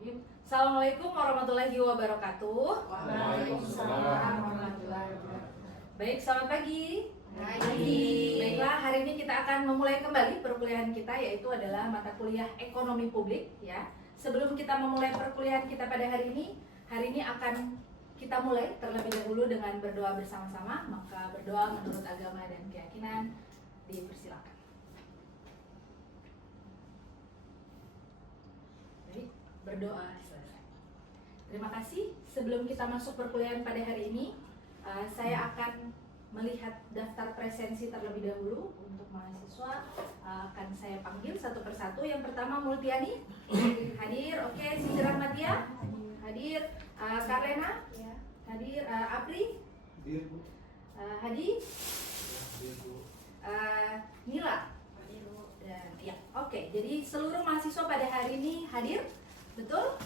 Bismillahirrahmanirrahim. Assalamualaikum warahmatullahi wabarakatuh. Waalaikumsalam warahmatullahi wabarakatuh. Baik, selamat pagi. Pagi. Baiklah, hari ini kita akan memulai kembali perkuliahan kita, yaitu adalah mata kuliah ekonomi publik ya. Sebelum kita memulai perkuliahan kita pada hari ini akan kita mulai terlebih dahulu dengan berdoa bersama-sama. Maka berdoa menurut agama dan keyakinan dipersilakan. Baik, berdoa selesai. Terima kasih. Sebelum kita masuk perkuliahan pada hari ini, saya akan melihat daftar presensi terlebih dahulu untuk mahasiswa. Akan saya panggil satu persatu. Yang pertama Multiani hadir. Oke, Siti Rahmatia hadir. Karlena hadir. Apri Hadi, Nila dan ya. Oke, jadi seluruh mahasiswa pada hari ini hadir, betul?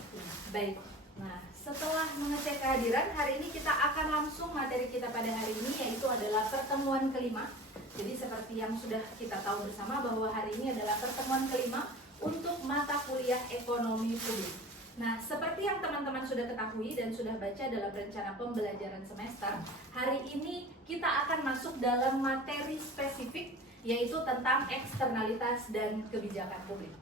Baik. Nah, setelah mengecek kehadiran, hari ini kita akan langsung materi kita pada hari ini, yaitu adalah pertemuan kelima. Jadi seperti yang sudah kita tahu bersama bahwa hari ini adalah pertemuan kelima untuk mata kuliah ekonomi publik. Nah, seperti yang teman-teman sudah ketahui dan sudah baca dalam rencana pembelajaran semester, hari ini kita akan masuk dalam materi spesifik, yaitu tentang eksternalitas dan kebijakan publik.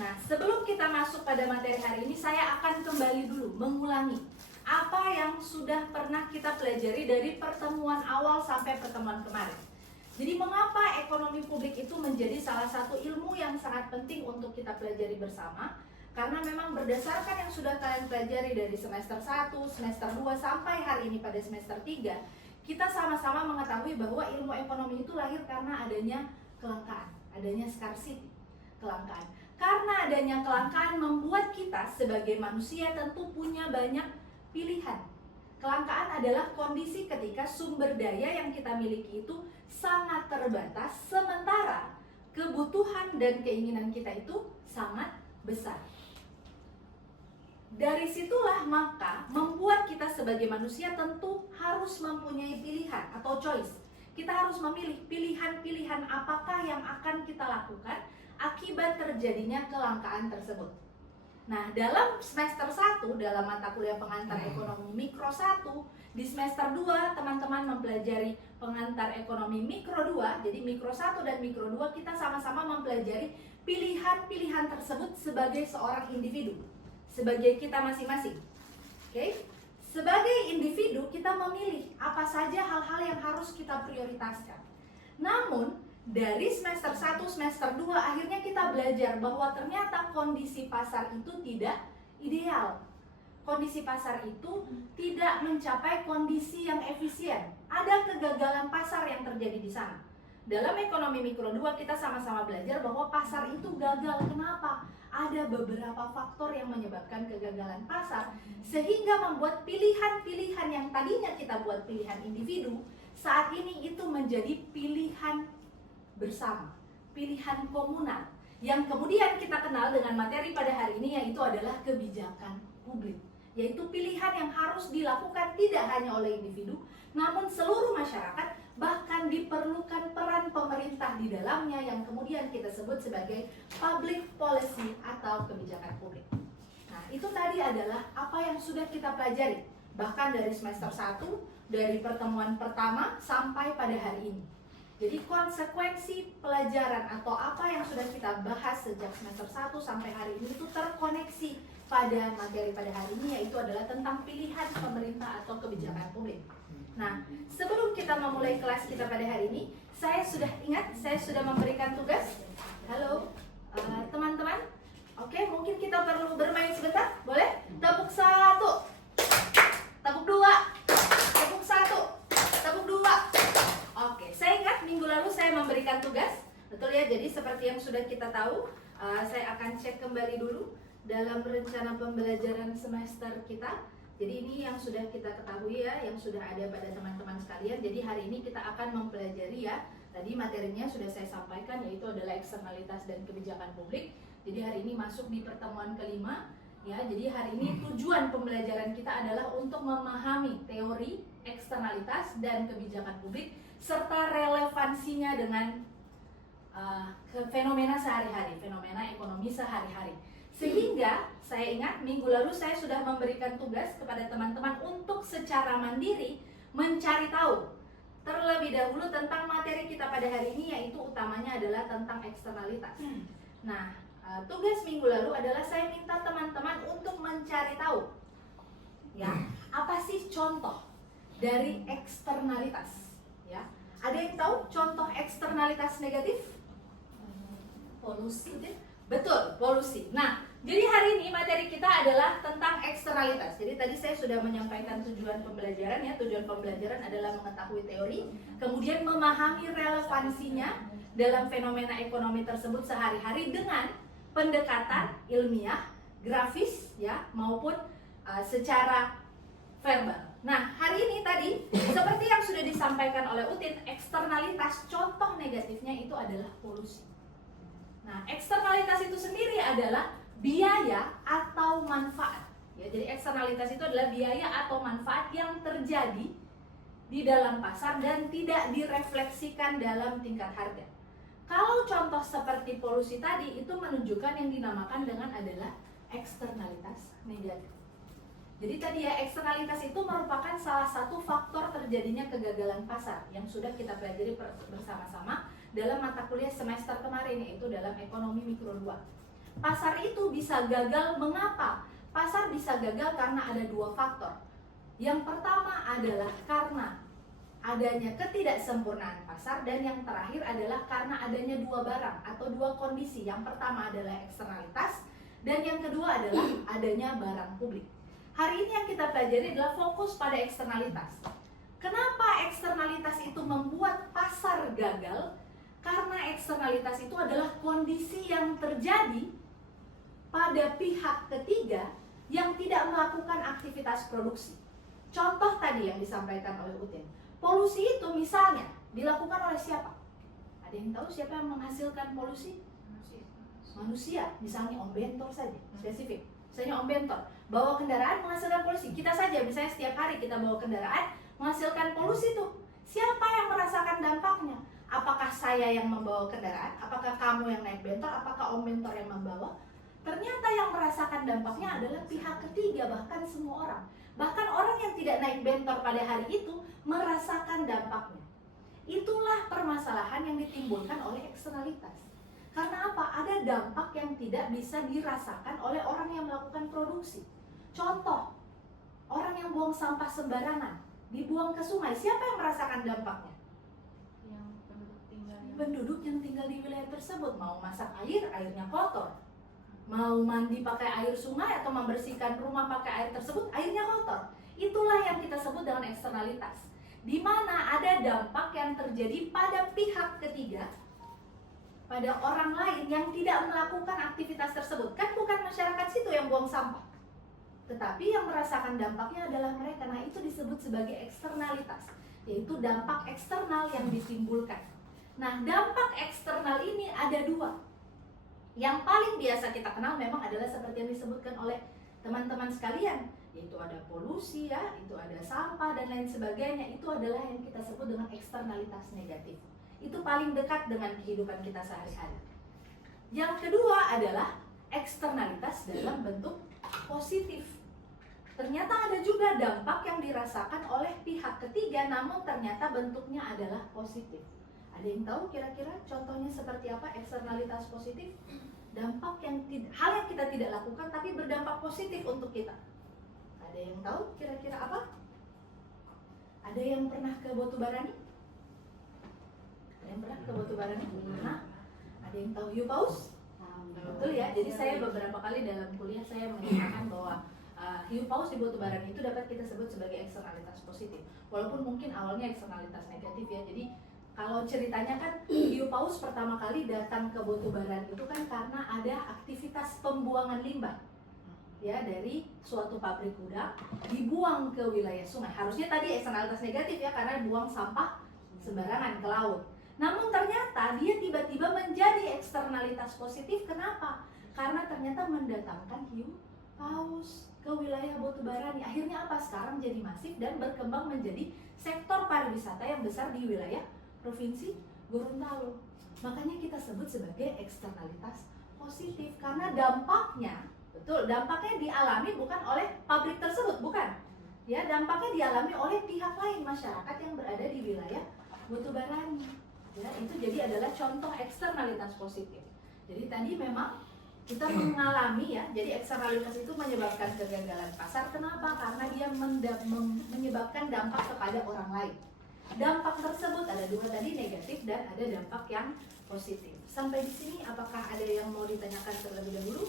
Nah, sebelum kita masuk pada materi hari ini, saya akan kembali dulu mengulangi apa yang sudah pernah kita pelajari dari pertemuan awal sampai pertemuan kemarin. Jadi mengapa ekonomi publik itu menjadi salah satu ilmu yang sangat penting untuk kita pelajari bersama? Karena memang berdasarkan yang sudah kalian pelajari dari semester 1, semester 2 sampai hari ini pada semester 3, kita sama-sama mengetahui bahwa ilmu ekonomi itu lahir karena adanya kelangkaan, adanya scarcity, kelangkaan. Karena adanya kelangkaan membuat kita sebagai manusia tentu punya banyak pilihan. Kelangkaan adalah kondisi ketika sumber daya yang kita miliki itu sangat terbatas, sementara kebutuhan dan keinginan kita itu sangat besar. Dari situlah maka membuat kita sebagai manusia tentu harus mempunyai pilihan atau choice. Kita harus memilih pilihan-pilihan apakah yang akan kita lakukan akibat terjadinya kelangkaan tersebut. Nah, dalam semester 1, dalam mata kuliah pengantar ekonomi mikro 1, di semester 2 teman-teman mempelajari pengantar ekonomi mikro 2. Jadi mikro 1 dan mikro 2 kita sama-sama mempelajari pilihan-pilihan tersebut sebagai seorang individu, sebagai kita masing-masing. Oke? Sebagai individu kita memilih apa saja hal-hal yang harus kita prioritaskan. Namun dari semester 1, semester 2 akhirnya kita belajar bahwa ternyata kondisi pasar itu tidak ideal. Kondisi pasar itu tidak mencapai kondisi yang efisien. Ada kegagalan pasar yang terjadi di sana. Dalam ekonomi mikro 2 kita sama-sama belajar bahwa pasar itu gagal. Kenapa? Ada beberapa faktor yang menyebabkan kegagalan pasar sehingga membuat pilihan-pilihan yang tadinya kita buat pilihan individu, saat ini itu menjadi pilihan bersama, pilihan komunal, yang kemudian kita kenal dengan materi pada hari ini, yaitu adalah kebijakan publik, yaitu pilihan yang harus dilakukan tidak hanya oleh individu, namun seluruh masyarakat, bahkan diperlukan peran pemerintah di dalamnya yang kemudian kita sebut sebagai public policy atau kebijakan publik. Nah, itu tadi adalah apa yang sudah kita pelajari, bahkan dari semester 1, dari pertemuan pertama sampai pada hari ini. Jadi konsekuensi pelajaran atau apa yang sudah kita bahas sejak semester 1 sampai hari ini itu terkoneksi pada materi pada hari ini, yaitu adalah tentang pilihan pemerintah atau kebijakan publik. Nah, sebelum kita memulai kelas kita pada hari ini, saya sudah ingat, saya sudah memberikan tugas. Halo teman-teman. Oke, mungkin kita perlu bermain sebentar, boleh? Tepuk 1, tepuk 2, tepuk 1, tepuk 2. Oke, saya ingat minggu lalu saya memberikan tugas, betul ya. Jadi seperti yang sudah kita tahu, saya akan cek kembali dulu dalam rencana pembelajaran semester kita. Jadi ini yang sudah kita ketahui ya, yang sudah ada pada teman-teman sekalian. Jadi hari ini kita akan mempelajari ya, tadi materinya sudah saya sampaikan, yaitu adalah eksternalitas dan kebijakan publik. Jadi hari ini masuk di pertemuan kelima. Ya, jadi hari ini tujuan pembelajaran kita adalah untuk memahami teori eksternalitas dan kebijakan publik serta relevansinya dengan fenomena sehari-hari, fenomena ekonomi sehari-hari. Sehingga saya ingat minggu lalu saya sudah memberikan tugas kepada teman-teman untuk secara mandiri mencari tahu terlebih dahulu tentang materi kita pada hari ini, yaitu utamanya adalah tentang eksternalitas. Nah, tugas minggu lalu adalah saya minta teman-teman untuk mencari tahu ya, apa sih contoh dari eksternalitas ya. Ada yang tahu contoh eksternalitas negatif? Polusi. Betul, polusi. Nah, jadi hari ini materi kita adalah tentang eksternalitas. Jadi tadi saya sudah menyampaikan tujuan pembelajaran ya. Tujuan pembelajaran adalah mengetahui teori, kemudian memahami relevansinya dalam fenomena ekonomi tersebut sehari-hari dengan pendekatan ilmiah, grafis ya, maupun secara verbal. Nah, hari ini tadi seperti yang sudah disampaikan oleh Utin, eksternalitas contoh negatifnya itu adalah polusi. Nah, eksternalitas itu sendiri adalah biaya atau manfaat. Ya, jadi eksternalitas itu adalah biaya atau manfaat yang terjadi di dalam pasar dan tidak direfleksikan dalam tingkat harga. Kalau contoh seperti polusi tadi itu menunjukkan yang dinamakan dengan adalah eksternalitas negatif. Jadi tadi ya, eksternalitas itu merupakan salah satu faktor terjadinya kegagalan pasar yang sudah kita pelajari bersama-sama dalam mata kuliah semester kemarin, yaitu dalam ekonomi mikro 2. Pasar itu bisa gagal, mengapa? Pasar bisa gagal karena ada dua faktor. Yang pertama adalah karena adanya ketidaksempurnaan pasar, dan yang terakhir adalah karena adanya dua barang atau dua kondisi. Yang pertama adalah eksternalitas, dan yang kedua adalah adanya barang publik. Hari ini yang kita pelajari adalah fokus pada eksternalitas. Kenapa eksternalitas itu membuat pasar gagal? Karena eksternalitas itu adalah kondisi yang terjadi pada pihak ketiga yang tidak melakukan aktivitas produksi. Contoh tadi yang disampaikan oleh Utin, polusi itu misalnya dilakukan oleh siapa? Ada yang tahu siapa yang menghasilkan polusi? Manusia. Misalnya Om Bentor saja, spesifik. Misalnya Om Bentor bawa kendaraan menghasilkan polusi. Kita saja misalnya setiap hari kita bawa kendaraan menghasilkan polusi tuh. Siapa yang merasakan dampaknya? Apakah saya yang membawa kendaraan? Apakah kamu yang naik bentor? Apakah Om Bentor yang membawa? Ternyata yang merasakan dampaknya adalah pihak ketiga, bahkan semua orang. Bahkan orang yang tidak naik bentor pada hari itu merasakan dampaknya. Itulah permasalahan yang ditimbulkan oleh eksternalitas. Karena apa? Ada dampak yang tidak bisa dirasakan oleh orang yang melakukan produksi. Contoh, orang yang buang sampah sembarangan, dibuang ke sungai, siapa yang merasakan dampaknya? Penduduk yang tinggal di wilayah tersebut. Mau masak air, airnya kotor. Mau mandi pakai air sungai atau membersihkan rumah pakai air tersebut, airnya kotor. Itulah yang kita sebut dengan eksternalitas, di mana ada dampak yang terjadi pada pihak ketiga, pada orang lain yang tidak melakukan aktivitas tersebut. Kan bukan masyarakat situ yang buang sampah, tetapi yang merasakan dampaknya adalah mereka. Nah, itu disebut sebagai eksternalitas, yaitu dampak eksternal yang ditimbulkan. Nah, dampak eksternal ini ada dua. Yang paling biasa kita kenal memang adalah seperti yang disebutkan oleh teman-teman sekalian, yaitu ada polusi ya, itu ada sampah dan lain sebagainya. Itu adalah yang kita sebut dengan eksternalitas negatif. Itu paling dekat dengan kehidupan kita sehari-hari. Yang kedua adalah eksternalitas dalam bentuk positif. Ternyata ada juga dampak yang dirasakan oleh pihak ketiga, namun ternyata bentuknya adalah positif. Ada yang tahu kira-kira contohnya seperti apa eksternalitas positif? Dampak yang hal yang kita tidak lakukan tapi berdampak positif untuk kita. Ada yang tahu kira-kira apa? Ada yang pernah ke Botubarani? Ada yang pernah ke Botubarani? Nah, ada yang tahu hiu paus? Betul ya. Jadi saya beberapa kali dalam kuliah saya mengatakan bahwa hiu paus di Botubarani itu dapat kita sebut sebagai eksternalitas positif. Walaupun mungkin awalnya eksternalitas negatif ya. Jadi kalau ceritanya kan hiu paus pertama kali datang ke Botubarani itu kan karena ada aktivitas pembuangan limbah ya dari suatu pabrik udang dibuang ke wilayah sungai. Harusnya tadi eksternalitas negatif ya, karena buang sampah sembarangan ke laut. Namun ternyata dia tiba-tiba menjadi eksternalitas positif. Kenapa? Karena ternyata mendatangkan hiu paus ke wilayah Botubarani. Akhirnya apa? Sekarang jadi masif dan berkembang menjadi sektor pariwisata yang besar di wilayah Provinsi Gorontalo. Makanya kita sebut sebagai eksternalitas positif karena dampaknya, betul, dampaknya dialami bukan oleh pabrik tersebut, bukan. Ya, dampaknya dialami oleh pihak lain, masyarakat yang berada di wilayah Botubarani. Ya, itu jadi adalah contoh eksternalitas positif. Jadi tadi memang kita mengalami ya, jadi eksternalitas itu menyebabkan kegagalan pasar. Kenapa? Karena dia menyebabkan dampak kepada orang lain. Dampak tersebut ada dua tadi, negatif dan ada dampak yang positif. Sampai di sini apakah ada yang mau ditanyakan terlebih dahulu?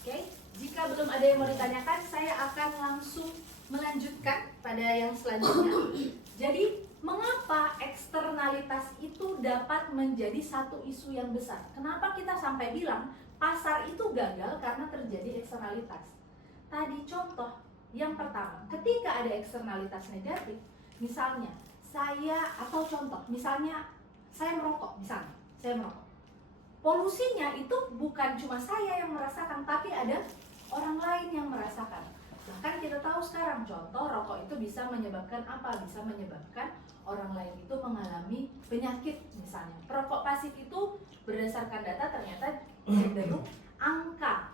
Oke, jika belum ada yang mau ditanyakan, saya akan langsung melanjutkan pada yang selanjutnya. Jadi, mengapa eksternalitas itu dapat menjadi satu isu yang besar? Kenapa kita sampai bilang pasar itu gagal karena terjadi eksternalitas? Tadi contoh yang pertama, ketika ada eksternalitas negatif, misalnya misalnya saya merokok, polusinya itu bukan cuma saya yang merasakan, tapi ada orang lain yang merasakan. Bahkan kita tahu sekarang, contoh rokok itu bisa menyebabkan apa? Bisa menyebabkan orang lain itu mengalami penyakit misalnya. Perokok pasif itu berdasarkan data ternyata cenderung angka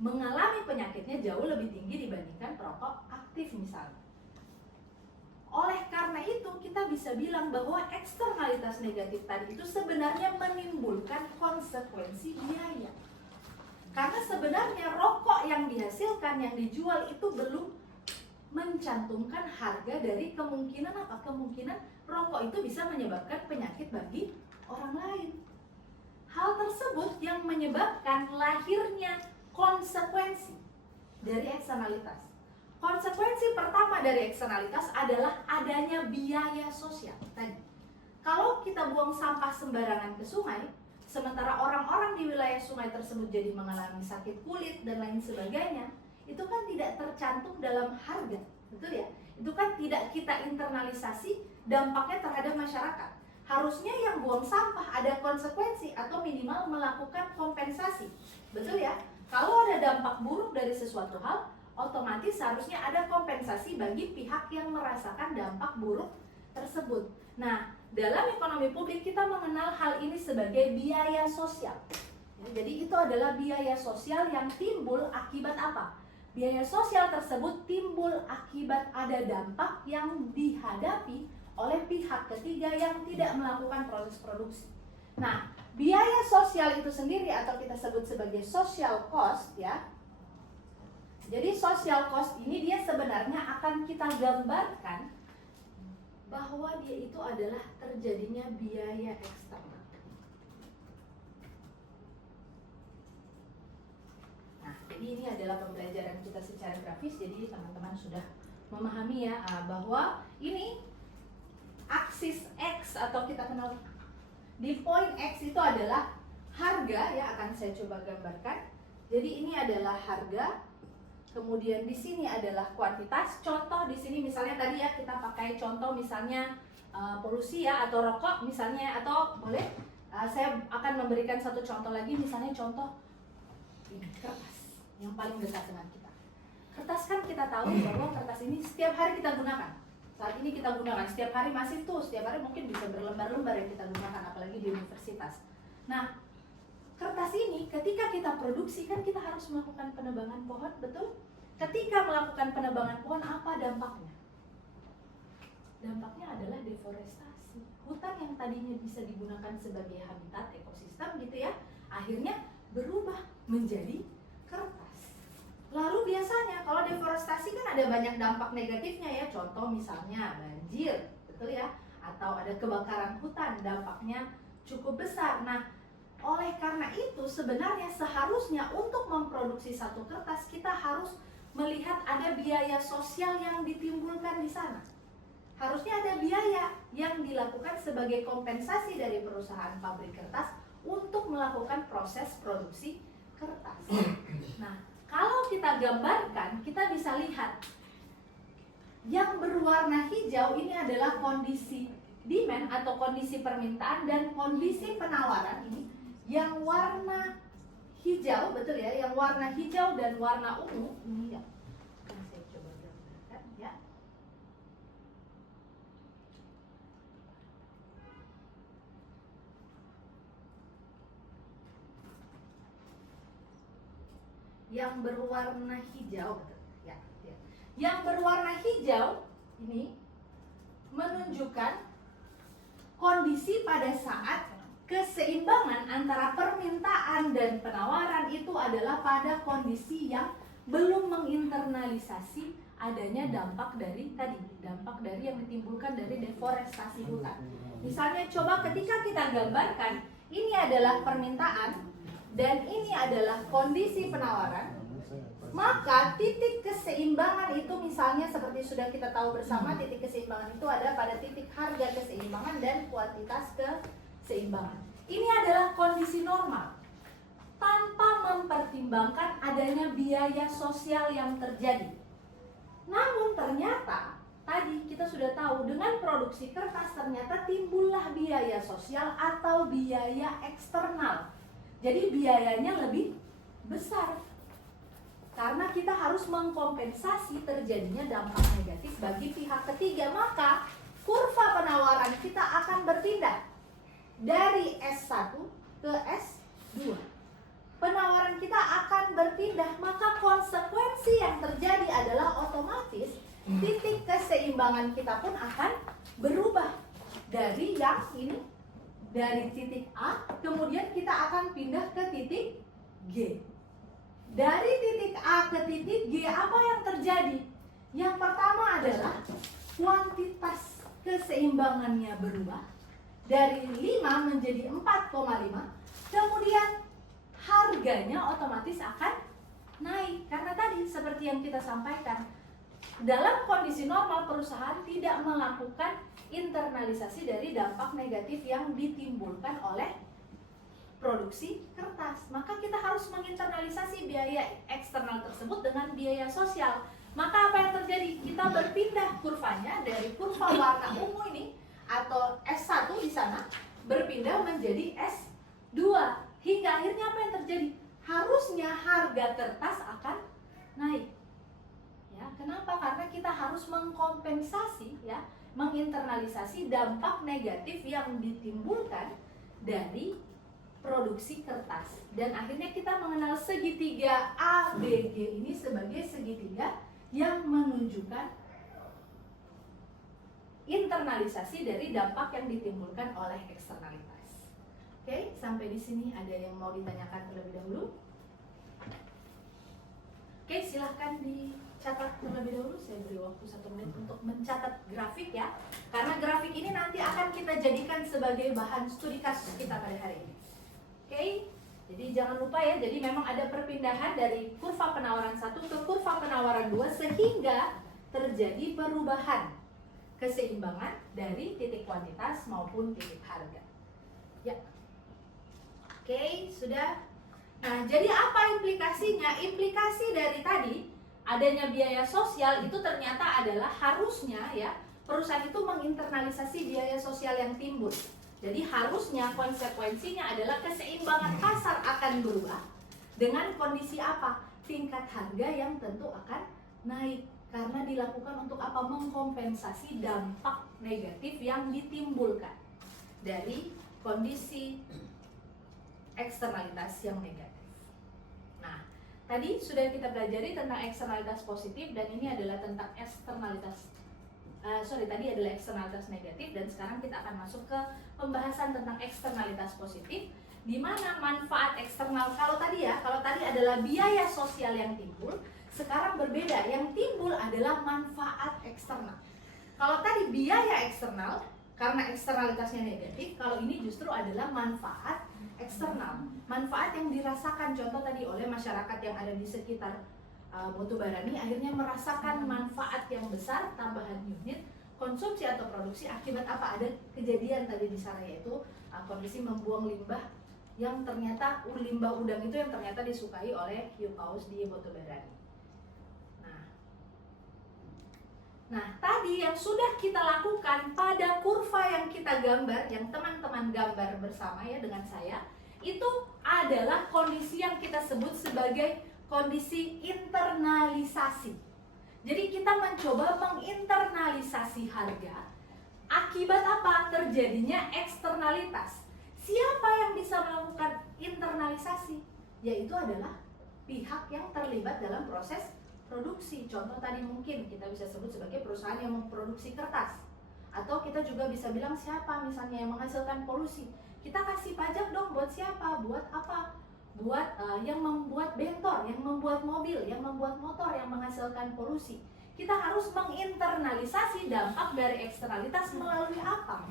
mengalami penyakitnya jauh lebih tinggi dibandingkan perokok aktif misalnya. Oleh karena itu kita bisa bilang bahwa eksternalitas negatif tadi itu sebenarnya menimbulkan konsekuensi biaya. Karena sebenarnya rokok yang dihasilkan, yang dijual itu belum mencantumkan harga dari kemungkinan apa? Kemungkinan rokok itu bisa menyebabkan penyakit bagi orang lain. Hal tersebut yang menyebabkan lahirnya konsekuensi dari eksternalitas. Konsekuensi pertama dari eksternalitas adalah adanya biaya sosial. Tadi, kalau kita buang sampah sembarangan ke sungai, sementara orang-orang di wilayah sungai tersebut jadi mengalami sakit kulit dan lain sebagainya, itu kan tidak tercantum dalam harga, betul ya? Itu kan tidak kita internalisasi dampaknya terhadap masyarakat. Harusnya yang buang sampah ada konsekuensi atau minimal melakukan kompensasi, betul ya? Kalau ada dampak buruk dari sesuatu hal, otomatis seharusnya ada kompensasi bagi pihak yang merasakan dampak buruk tersebut. Nah, dalam ekonomi publik kita mengenal hal ini sebagai biaya sosial. Ya, jadi itu adalah biaya sosial yang timbul akibat apa? Biaya sosial tersebut timbul akibat ada dampak yang dihadapi oleh pihak ketiga yang tidak melakukan proses produksi. Nah, biaya sosial itu sendiri atau kita sebut sebagai social cost ya. Jadi social cost ini dia sebenarnya akan kita gambarkan bahwa dia itu adalah terjadinya biaya eksternal. Nah, jadi ini adalah pembelajaran kita secara grafis. Jadi teman-teman sudah memahami ya bahwa ini aksis X atau kita kenal di poin X itu adalah harga ya, akan saya coba gambarkan. Jadi ini adalah harga. Kemudian di sini adalah kuantitas. Contoh di sini misalnya tadi ya kita pakai contoh misalnya polusi ya atau rokok misalnya, atau boleh saya akan memberikan satu contoh lagi, misalnya contoh ini kertas yang paling dekat dengan kita. Kertas kan kita tahu bahwa kertas ini setiap hari kita gunakan. Saat ini kita gunakan setiap hari, masih tuh setiap hari mungkin bisa berlembar-lembar yang kita gunakan, apalagi di universitas. Nah, kertas ini ketika kita produksi kan kita harus melakukan penebangan pohon, betul? Ketika melakukan penebangan pohon, apa dampaknya? Dampaknya adalah deforestasi. Hutan yang tadinya bisa digunakan sebagai habitat ekosistem gitu ya, akhirnya berubah menjadi kertas. Lalu biasanya kalau deforestasi kan ada banyak dampak negatifnya ya. Contoh misalnya banjir, betul ya? Atau ada kebakaran hutan, dampaknya cukup besar. Nah, oleh karena itu sebenarnya seharusnya untuk memproduksi satu kertas kita harus melihat ada biaya sosial yang ditimbulkan di sana. Harusnya ada biaya yang dilakukan sebagai kompensasi dari perusahaan pabrik kertas untuk melakukan proses produksi kertas. Nah, kalau kita gambarkan, kita bisa lihat yang berwarna hijau ini adalah kondisi demand atau kondisi permintaan, dan kondisi penawaran ini yang warna hijau, betul ya, yang warna hijau dan warna ungu ini ya. Akan saya coba gambarkan ya. yang berwarna hijau, ya, ya. Yang berwarna hijau ini menunjukkan kondisi pada saat keseimbangan antara permintaan dan penawaran itu adalah pada kondisi yang belum menginternalisasi adanya dampak dari yang ditimbulkan dari deforestasi hutan. Misalnya coba ketika kita gambarkan, ini adalah permintaan dan ini adalah kondisi penawaran, maka titik keseimbangan itu misalnya seperti sudah kita tahu bersama, titik keseimbangan itu ada pada titik harga keseimbangan dan kuantitas keseimbangan. Ini adalah kondisi normal tanpa mempertimbangkan adanya biaya sosial yang terjadi. Namun ternyata tadi kita sudah tahu dengan produksi kertas ternyata timbullah biaya sosial atau biaya eksternal. Jadi biayanya lebih besar karena kita harus mengkompensasi terjadinya dampak negatif bagi pihak ketiga. Maka kurva penawaran kita akan berpindah dari S1 ke S2. Penawaran kita akan berpindah, maka konsekuensi yang terjadi adalah otomatis titik keseimbangan kita pun akan berubah dari yang ini, dari titik A, kemudian kita akan pindah ke titik G. Dari titik A ke titik G, apa yang terjadi? Yang pertama adalah kuantitas keseimbangannya berubah dari 5 menjadi 4,5. Kemudian harganya otomatis akan naik. Karena tadi seperti yang kita sampaikan, dalam kondisi normal perusahaan tidak melakukan internalisasi dari dampak negatif yang ditimbulkan oleh produksi kertas. Maka kita harus menginternalisasi biaya eksternal tersebut dengan biaya sosial. Maka apa yang terjadi? Kita berpindah kurvanya dari kurva warna ungu ini atau S1 di sana berpindah menjadi S2. Hingga akhirnya apa yang terjadi? Harusnya harga kertas akan naik. Ya, kenapa? Karena kita harus mengkompensasi, ya, menginternalisasi dampak negatif yang ditimbulkan dari produksi kertas. Dan akhirnya kita mengenal segitiga ABG ini sebagai segitiga yang menunjukkan internalisasi dari dampak yang ditimbulkan oleh eksternalitas. Oke, sampai di sini ada yang mau ditanyakan terlebih dahulu? Oke, silahkan dicatat terlebih dahulu. Saya beri waktu 1 menit untuk mencatat grafik, ya. Karena grafik ini nanti akan kita jadikan sebagai bahan studi kasus kita pada hari ini. Oke, jadi jangan lupa, ya. Jadi memang ada perpindahan dari kurva penawaran 1 ke kurva penawaran 2 sehingga terjadi perubahan keseimbangan dari titik kuantitas maupun titik harga. Ya. Oke, sudah. Nah, jadi apa implikasinya? Implikasi dari tadi adanya biaya sosial itu ternyata adalah harusnya, ya, perusahaan itu menginternalisasi biaya sosial yang timbul. Jadi harusnya konsekuensinya adalah keseimbangan pasar akan berubah dengan kondisi apa? Tingkat harga yang tentu akan naik. Karena dilakukan untuk apa? Mengkompensasi dampak negatif yang ditimbulkan dari kondisi eksternalitas yang negatif. Nah, tadi sudah kita pelajari tentang eksternalitas positif dan ini adalah tentang eksternalitas tadi adalah eksternalitas negatif dan sekarang kita akan masuk ke pembahasan tentang eksternalitas positif di mana manfaat eksternal kalau tadi adalah biaya sosial yang timbul. Sekarang berbeda, yang timbul adalah manfaat eksternal. Kalau tadi biaya eksternal, karena eksternalitasnya negatif, kalau ini justru adalah manfaat eksternal. Manfaat yang dirasakan, contoh tadi oleh masyarakat yang ada di sekitar Botubarani, akhirnya merasakan manfaat yang besar, tambahan unit, konsumsi atau produksi, akibat apa? Ada kejadian tadi di sana, yaitu kondisi membuang limbah yang ternyata limbah udang itu yang ternyata disukai oleh hiu paus di Botubarani. Nah, tadi yang sudah kita lakukan pada kurva yang kita gambar, yang teman-teman gambar bersama, ya, dengan saya, itu adalah kondisi yang kita sebut sebagai kondisi internalisasi. Jadi kita mencoba menginternalisasi harga. Akibat apa? Terjadinya eksternalitas. Siapa yang bisa melakukan internalisasi? Yaitu adalah pihak yang terlibat dalam proses produksi. Contoh tadi mungkin kita bisa sebut sebagai perusahaan yang memproduksi kertas, atau kita juga bisa bilang siapa misalnya yang menghasilkan polusi. Kita kasih pajak dong buat siapa? Buat apa? Buat yang membuat bentor, yang membuat mobil, yang membuat motor, yang menghasilkan polusi. Kita harus menginternalisasi dampak dari eksternalitas melalui apa?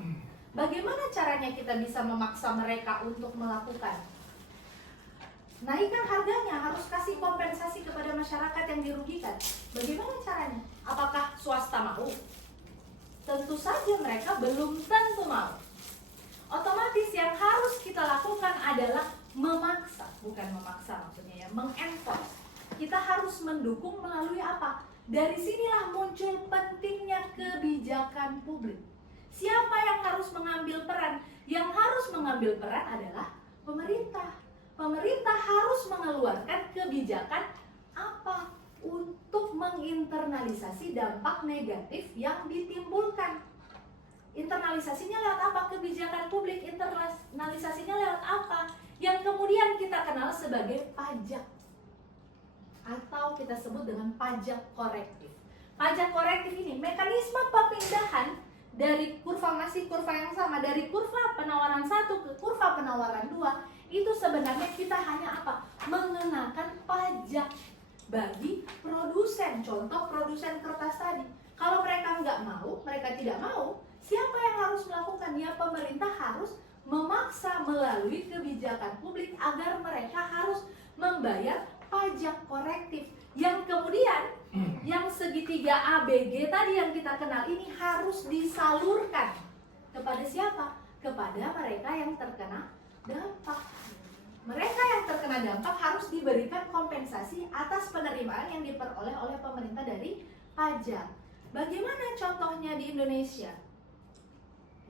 Bagaimana caranya kita bisa memaksa mereka untuk melakukan? Naikkan harganya, harus kasih kompensasi kepada masyarakat yang dirugikan. Bagaimana caranya? Apakah swasta mau? Tentu saja mereka belum tentu mau. Otomatis yang harus kita lakukan adalah memaksa, bukan memaksa maksudnya ya, mengenforce. Kita harus mendukung melalui apa? Dari sinilah muncul pentingnya kebijakan publik. Siapa yang harus mengambil peran? Yang harus mengambil peran adalah pemerintah. Pemerintah harus mengeluarkan kebijakan apa? Untuk menginternalisasi dampak negatif yang ditimbulkan. Internalisasinya lewat apa? Kebijakan publik. Internalisasinya lewat apa? Yang kemudian kita kenal sebagai pajak, atau kita sebut dengan pajak korektif. Pajak korektif ini mekanisme pemindahan dari kurva yang sama, dari kurva penawaran 1 ke kurva penawaran 2. Itu sebenarnya kita hanya apa? Mengenakan pajak bagi produsen. Contoh produsen kertas tadi. Kalau mereka nggak mau, mereka tidak mau, siapa yang harus melakukan? Ya pemerintah harus memaksa melalui kebijakan publik agar mereka harus membayar pajak korektif. Yang kemudian yang segitiga ABG tadi yang kita kenal ini harus disalurkan kepada siapa? Kepada mereka yang terkena dampak. Mereka yang terkena dampak harus diberikan kompensasi atas penerimaan yang diperoleh oleh pemerintah dari pajak. Bagaimana contohnya di Indonesia?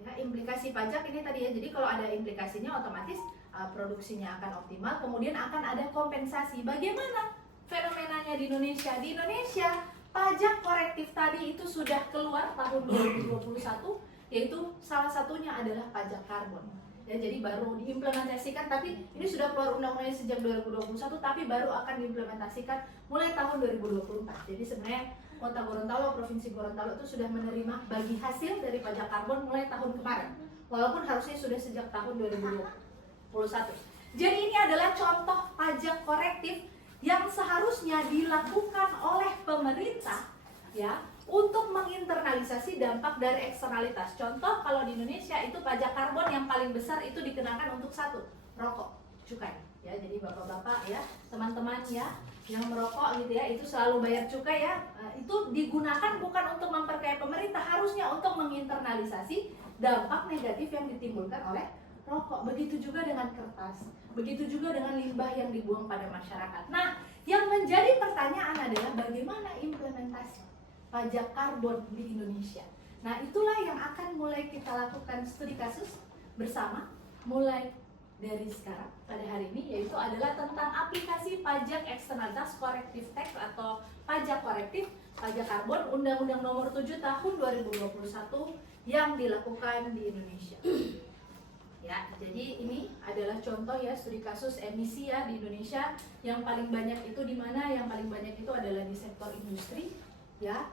Ya, implikasi pajak ini tadi ya. Jadi kalau ada implikasinya otomatis produksinya akan optimal, kemudian akan ada kompensasi. Bagaimana fenomenanya di Indonesia? Di Indonesia pajak korektif tadi itu sudah keluar tahun 2021, yaitu salah satunya adalah pajak karbon. Ya, jadi baru diimplementasikan, tapi ini sudah keluar undang-undangnya sejak 2021, tapi baru akan diimplementasikan mulai tahun 2024. Jadi sebenarnya Kota Gorontalo, Provinsi Gorontalo itu sudah menerima bagi hasil dari pajak karbon mulai tahun kemarin, walaupun harusnya sudah sejak tahun 2021. Jadi ini adalah contoh pajak korektif yang seharusnya dilakukan oleh pemerintah ya, untuk menginternalisasi dampak dari eksternalitas. Contoh kalau di Indonesia itu pajak karbon yang paling besar itu dikenakan untuk satu, rokok, cukai. Ya, jadi bapak-bapak ya, teman-teman ya yang merokok gitu ya, itu selalu bayar cukai ya. Itu digunakan bukan untuk memperkaya pemerintah, harusnya untuk menginternalisasi dampak negatif yang ditimbulkan oleh rokok. Begitu juga dengan kertas, begitu juga dengan limbah yang dibuang pada masyarakat. Nah, yang menjadi pertanyaan adalah bagaimana implementasi pajak karbon di Indonesia. Nah, itulah yang akan mulai kita lakukan studi kasus bersama mulai dari sekarang pada hari ini, yaitu adalah tentang aplikasi pajak eksternalitas korektif tax atau pajak korektif pajak karbon Undang-Undang Nomor 7 Tahun 2021 yang dilakukan di Indonesia. Ya, jadi ini adalah contoh ya studi kasus emisi ya di Indonesia. Yang paling banyak itu di mana? Yang paling banyak itu adalah di sektor industri ya.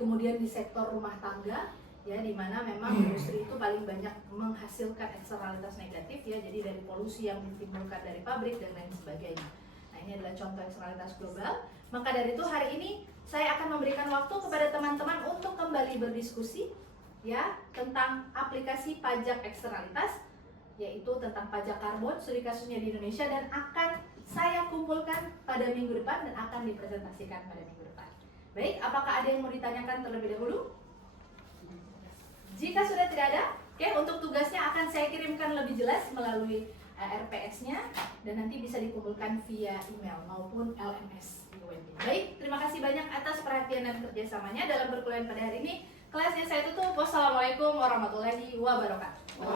Kemudian di sektor rumah tangga ya, di mana memang industri itu paling banyak menghasilkan eksternalitas negatif ya, jadi dari polusi yang ditimbulkan dari pabrik dan lain sebagainya. Nah, ini adalah contoh eksternalitas global. Maka dari itu hari ini saya akan memberikan waktu kepada teman-teman untuk kembali berdiskusi ya tentang aplikasi pajak eksternalitas, yaitu tentang pajak karbon studi kasusnya di Indonesia, dan akan saya kumpulkan pada minggu depan dan akan dipresentasikan pada minggu depan. Baik, apakah ada yang mau ditanyakan terlebih dahulu? Jika sudah tidak ada, oke, untuk tugasnya akan saya kirimkan lebih jelas melalui RPS-nya, dan nanti bisa dikumpulkan via email maupun LMS di UNB. Baik, terima kasih banyak atas perhatian dan kerjasamanya dalam perkuliahan pada hari ini. Kelasnya saya tutup. Wassalamualaikum warahmatullahi wabarakatuh.